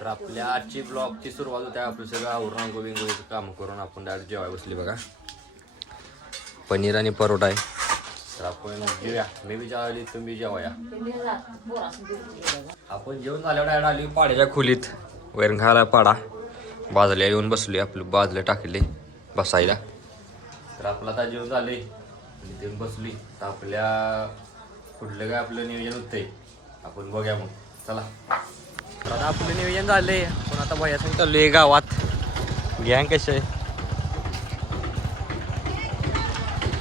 तर आपल्या आजची ब्लॉगची सुरुवात होते आपलं सगळं आवरून गोविंगोळीचं काम करून आपण डायरेक्ट जेवाय बसली बघा. पनीर आणि परोठा आहे. तर आपण जेऊया. मी बी जेवायली तुम्ही जेवाया. आपण जेवण झाल्यावर डायरेक्ट आली पाड्याच्या खोलीत. वैरण खायला पाडा बाजल्या येऊन बसली. आपलं बाजलं टाकले बसायला. तर आपलं आता जेवण झाले आणि देऊन बसली. तर आपल्या कुठलं काय आपलं नियोजन होतंय आपण बघूया मग. चला तर आता आपलं नियोजन झालंय. पण आता भैयासंग चाललोय गावात. गँग कसे आहे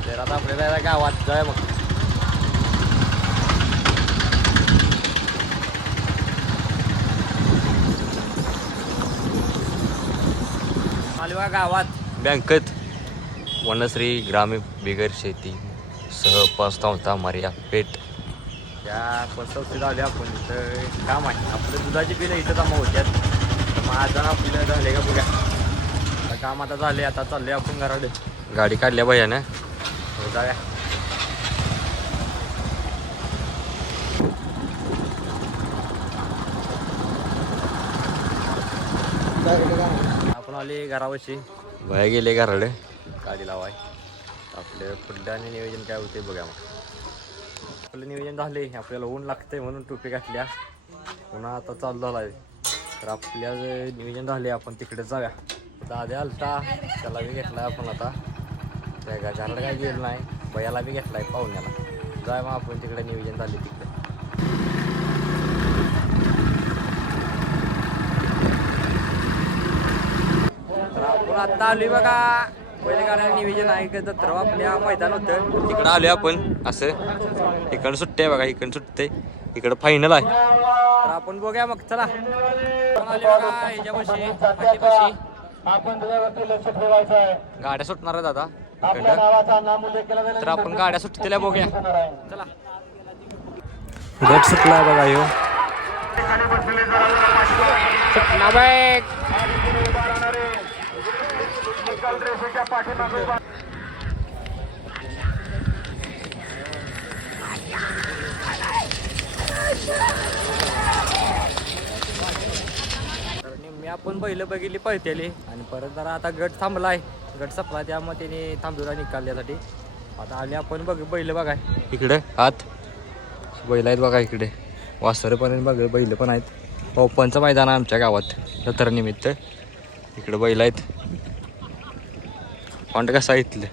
तर आता आपल्याला गावात जाऊया मग. आलो बघा गावात. बँकेत वनश्री ग्रामीण बिगर शेती सहपसंस्था मर्या पेठ त्या पसंतीत आले आपण. इथं काम आहे आपलं दुधाची बिलं इथं जमा होत्यात. तर मग आज आपलं झाले का बघा. आता काम आता झाले. आता चालले आपण घराकडे. गाडी काढल्या भैयानं. जाऊया. आपण आले घरापाशी. भैया गेले घराकडे गाडी लावाय. आपलं पुढलं आणि नियोजन काय होते बघा. मग आपलं नियोजन झाले. आपल्याला ऊन लागतंय म्हणून टोपी घातल्या. पुन्हा आता चालू झाला आहे. तर आपल्या नियोजन झाले आपण तिकडे जाऊया. दादा आलता त्याला बी घेतला आपण. आता त्या घराला काय गेलं नाही. भैयाला बी घेतला आहे पाहुण्याला. जाय मग आपण तिकडे नियोजन झाले तिकडे. तर आपण आता आलोय बघा. पहिले गाड्या नियोजन आहे का तर आपल्या मैदान होतं तिकडं आलोय आपण. असं इकडं सुट्टे आहे बघा. इकडं सुटते इकडं फायनल आहे. तर आपण बघूया मग. चला आले बघा ह्याच्यापाशी पाशी. गाड्या सुटणार आहेत आता इकडं. तर आपण गाड्या सुटतेल्या बघूया. चला गट सुटला बघा ह्यो. सुटला बाय. मी आपण बैल बघितली पळतेली आणि परत जरा आता गट थांबलाय. गट संपला त्यामुळे त्याने थांबवला निकालण्यासाठी. आता आले आपण बघ बैल बघाय इकडे आत. बैल आहेत बघा इकडे. वासर पण बघ बैल पण आहेत. ओपनचं मैदान आहे आमच्या गावात जत्रेनिमित्त. इकडे बैल आहेत. फॉन्ट कसा आहे इथलं.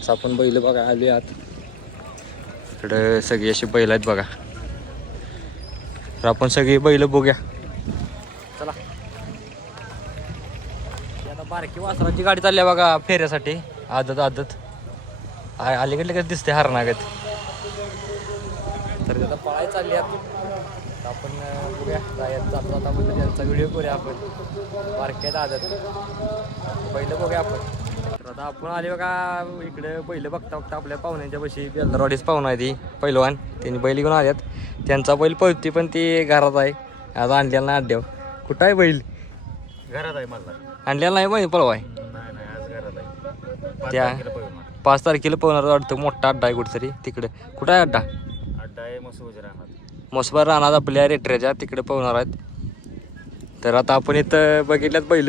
असं आपण बैल बघा आले आत. इकडे सगळी अशी बैल आहेत बघा. तर आपण सगळी बैल बघूया. चला आता बारकी वासराची गाडी चालली आहे बघा फेऱ्यासाठी. आदत आदत अलीकडे कसं दिसते हरणागत. तर आता पळाय चालली आहेत. आपण बघूया जाता जाता म्हणजे त्यांचा व्हिडिओ करूया आपण. बारक्यात आदत बैल बघूया आपण. तर आता आपण आले बघा इकडे. बैल बघता बघता आपल्या पाहुण्यांच्या पाशी बेलदरवाडीच पाहुणा आहे ती पहिलवान. त्यांनी बैल घेऊन आल्यात. त्यांचा बैल पळती पण ती घरात आहे. आज आणलेला नाही अड्ड्यावर. कुठं आहे बैल. घरात आहे माझा. आणलेला नाही बैल पळवाय. नाही आज घरात आहे. त्या 5 तारखेला पळवणार वाटतं. मोठा अड्डा आहे कुठेतरी तिकडे. कुठं आहे अड्डा. अड्डा आहे मसूज राहणार. मोसबार राहणार आपल्या रेटऱ्याच्या तिकडे पळवणार आहेत. तर आता आपण इथं बघितल्यात बैल.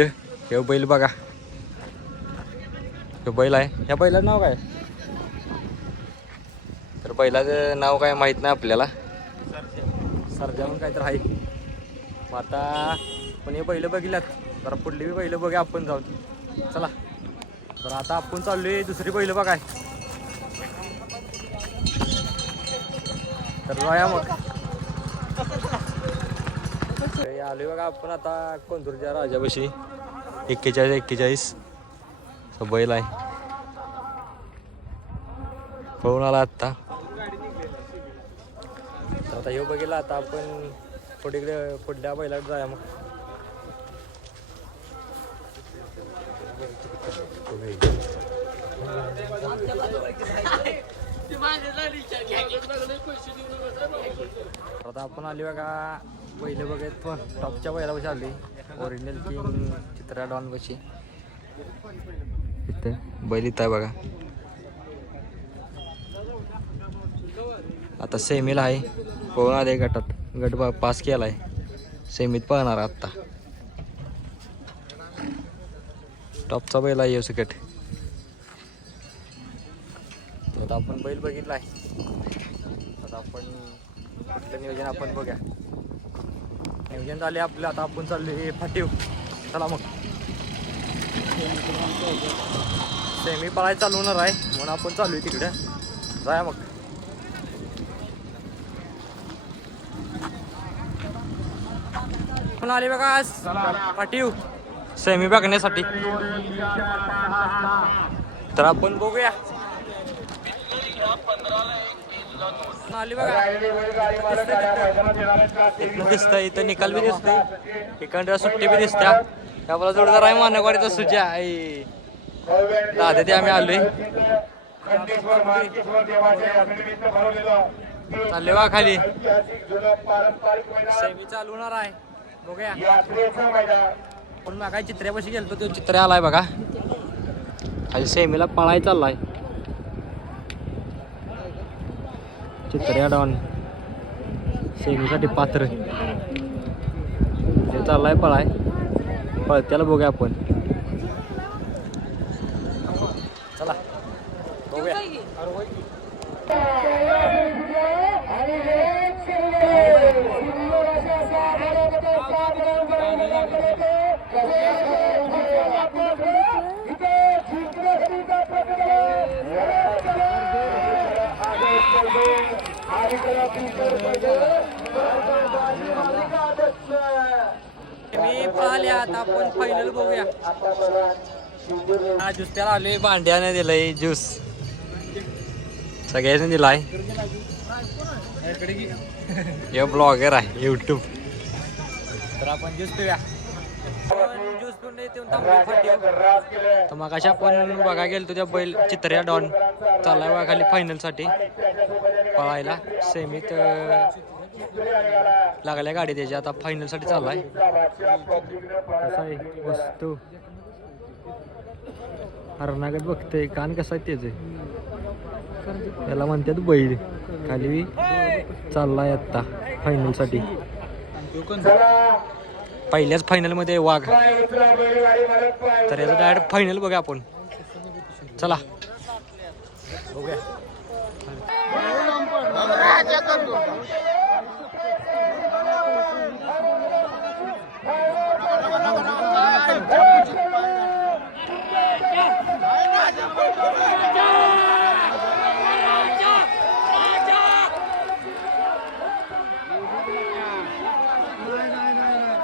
हे बैल बघा. हे बैल आहे. ह्या बैलाचं नाव काय. तर बैलाचं नाव काय माहीत नाही आपल्याला. सरजा म्हणून काहीतरी आहे. मग आता पण हे बैल बघितल्यात. जरा पुढली बी बैल बघा आपण जाऊन. चला तर आता आपण चाललोय दुसरी बैल बघाय. तर जाऊया मग. आलोय बघा आपण आता कोंदूरच्या राजापाशी. 41 बैल आहे. पळून आला आत्ता. आता ह्यो बघितला. आता आपण पुढल्या बैलात जाऊया मग. आता आपण आली बघा बैल बघत. पण टॉपच्या बैलापाशी आली. ओरिजिनल किंग चित्रा डॉन पाशी. इथे बैल इथं आहे बघा. आता सेमीला आहे. पळून आले गटात. गट पास केला आहे. सेमीत पळणार आत्ता. टॉपचा बैल आहे सकट. आता आपण बैल बघितलाय. आता आपण कुठलं नियोजन आपण बघूया. नियोजन झाले आपलं. आता आपण चाललोय फाटीव. चला मग सेमी पळायला चालू होणार आहे म्हणून आपण चालू आहे तिकडे. जाया मग. पण आले बघा आज पाटीव सेमी बघण्यासाठी. तर आपण बघूया. आली बघा. इथं दिसतंय. इथं निकाल बी दिसतोय. इकडं सुट्टी बी दिसत्या. आपला जोडदार आहे मानवाडीचा सुजा आहे. दादा ते आम्ही आलोय. चालले वा खाली. सेमी चालू होणार आहे. बघूया. पण मागा चित्र्यापाशी गेलतो. तो चित्र आलाय बघा. खाली सेमीला पळाय चाललाय. चित्र्या डॉन सेमीसाठी पात्र. ते चाललाय पळाय. पळत्याला बघूया आपण. चला बघूया. मी पळाल्या. आता आपण फायनल बघूया. हा ज्यूस त्याला आले. भांड्याने दिलंय ज्यूस. सगळ्यांनी दिलाय. हे ब्लॉगर आहे यूट्यूब. तर आपण ज्यूस पिऊया. ज्यूस पिऊन तर मग अशा आपण बघा गेलतो त्या बैल चित्र्या डॉन चाललाय बघा खाली फायनल साठी पळायला. सेमीत लागल्या गाडी त्याची. आता फायनल साठी चाललाय. कसा आहे वस्तू हरणागत बघतोय. कान कसा आहे त्याचे. त्याला म्हणतात बैल. खाली चाललाय आता फायनल साठी. पहिल्याच फायनल मध्ये वाघ. तर याचं डायरेक्ट फायनल बघा आपण. चला बघूया.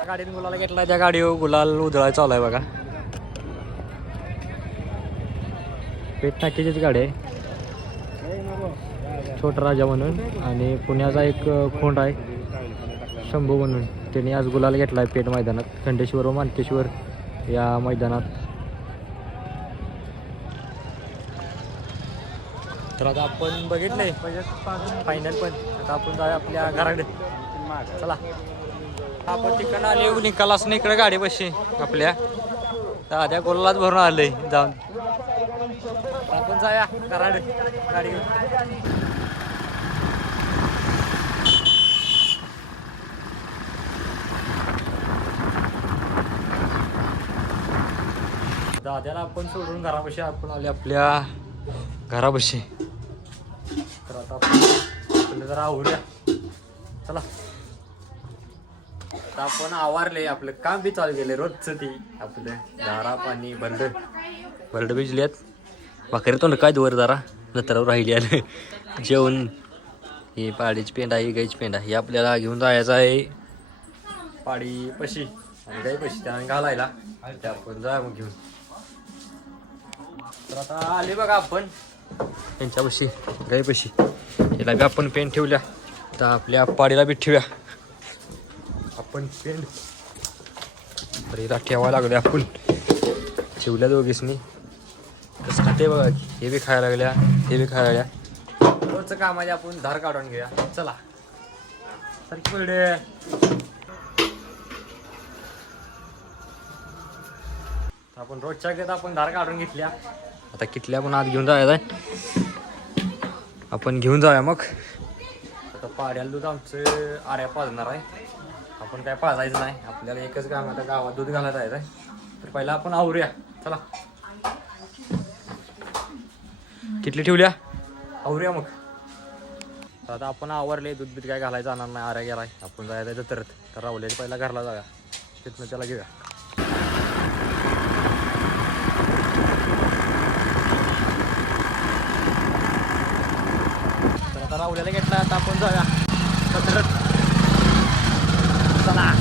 गाडीने गुलाला घेतला. त्या गाडीवर गुलाल उधळायला चालू आहे बघा. पेट टाकीचीच गाडी आहे. छोटा राजा म्हणून. आणि पुण्याचा एक खोंड आहे शंभू म्हणून. त्याने आज गुलाल घेतला आहे पेट मैदानात. खंडेश्वर व मानकेश्वर या मैदानात. तर आता आपण बघितले फायनल पण. आता आपण जाऊया आपल्या घराकडे. चला आपण तिकडनं आले. निकालाच नाही इकडे गाडी बसशी आपल्या. दाद्या गोलाच भरून आलंय जाऊन. आपण जाऊया घराकडे गाडी घेऊन. दाद्याला आपण सोडून घरापाशी आपण आले आपल्या घरापाशी. तर आता आपण जरा आवरूया. चला आता आपण आवारले. आपलं काम बी चालू केले रोजचं. ती आपलं दारा पाणी बरड भिजल्यात. भाकरी तोंड काय वर जरा नंतरावर राहिली आले. जेवण ही पाडीची पेंडा ही गाईची पेंडा ही आपल्याला घेऊन जायचं आहे पाडी पशी आणि गाई पशी त्याने घालायला. ते आपण जाय मग घेऊन. तर आता आले बघा आपण त्यांच्यापाशी गाईपाशी. याला बी आपण पेंड ठेवल्या. तर आपल्या पाडीला बी ठेवूया आपण पेंड. तर हिला ठेवायला लागले आपण. ठेवल्या दोघीसनी. कसं खाते बघा. हे बी खायला लागल्या हे बी खायला लागल्या. रोजचं काम आहे. आपण धार काढून घेऊया. चला सारखी पुढे. आपण रोजच्या घेत आपण धार काढून घेतल्या. आता किटल्या पण आत घेऊन जायचं आपण घेऊन जाऊया. मग आता पाड्याला दूध आमचं आऱ्या पाजणार आहे. आपण काय पाजायचं नाही, आपल्याला एकच काम आता गावात दूध घालायचं आहे. तर पहिला आपण आवरूया. चला किटली ठेवल्या, आवरूया मग. तर आता आपण आवरले, दूध बीत काय घालायचं जाणार नाही, आऱ्या गेलाय. आपण जायचं तर राहुल्याच्या पहिला घरला जाऊया, तिथनं त्याला घेऊया. तर आता राहुल्याला घेतला, आता आपण जाऊया सतरत. चला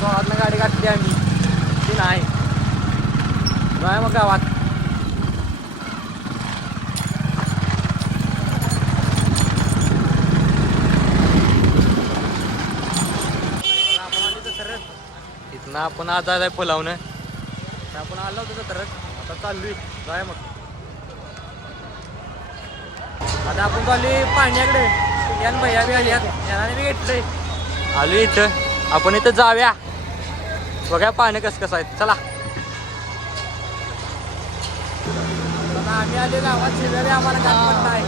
गावात गाडी घातली आम्ही, ती नाही जाऊया मग गावात. इथनं आपण आता आहे पुलावनं, आपण आलो होतो तर आता चाललोय, जाऊया मग. आता आपण चाललोय पाण्याकडे. यान भैया बी आली, याने बी घेतलंय. आलो इथं, आपण इथं जाऊया, बघा पाणी कसं आहे. चला आम्ही आले गावात, शेजारी आम्हाला काय आहे.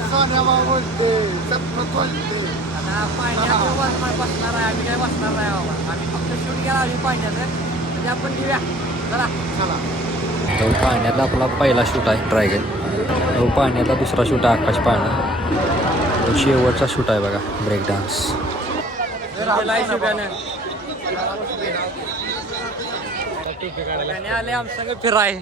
आता पाण्यात बसणार आहे आम्ही, काय बसणार नाही बाबा. आम्ही फक्त शूट केला आली पाण्याचं, म्हणजे आपण घेऊया. चला तो पाण्यातला आपला पहिला शूट आहे ड्रॅगन. तो पाण्यातला दुसरा शूट आहे आकाश पाळणा. तो शेवटचा शूट आहे बघा, ब्रेक डान्स. आले आमचं फिराय.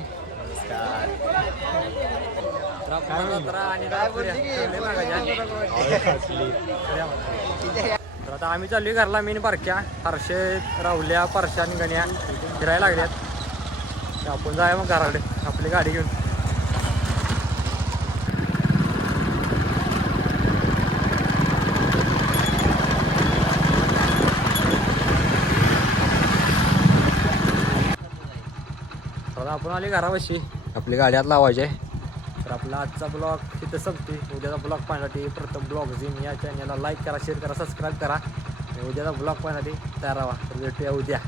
तर आता आम्ही चाललोय घरला. मीन बारक्या, हर्षद, राहुल्या, परशा आणि गण्या फिरायला लागल्यात. आपण जाऊया मग घराकडे आपली गाडी घेऊन. तर आपण आली घरापाशी, आपली गाडी आत लावायची आहे. तर आपला आजचा ब्लॉग तिथं संपते. उद्याचा ब्लॉग पाहण्यासाठी प्रथम ब्लॉगझिन या चॅनलला लाईक करा, शेअर करा, सबस्क्राईब करा. उद्याचा ब्लॉग पाहण्यासाठी तयार राहा. तर भेटूया उद्या.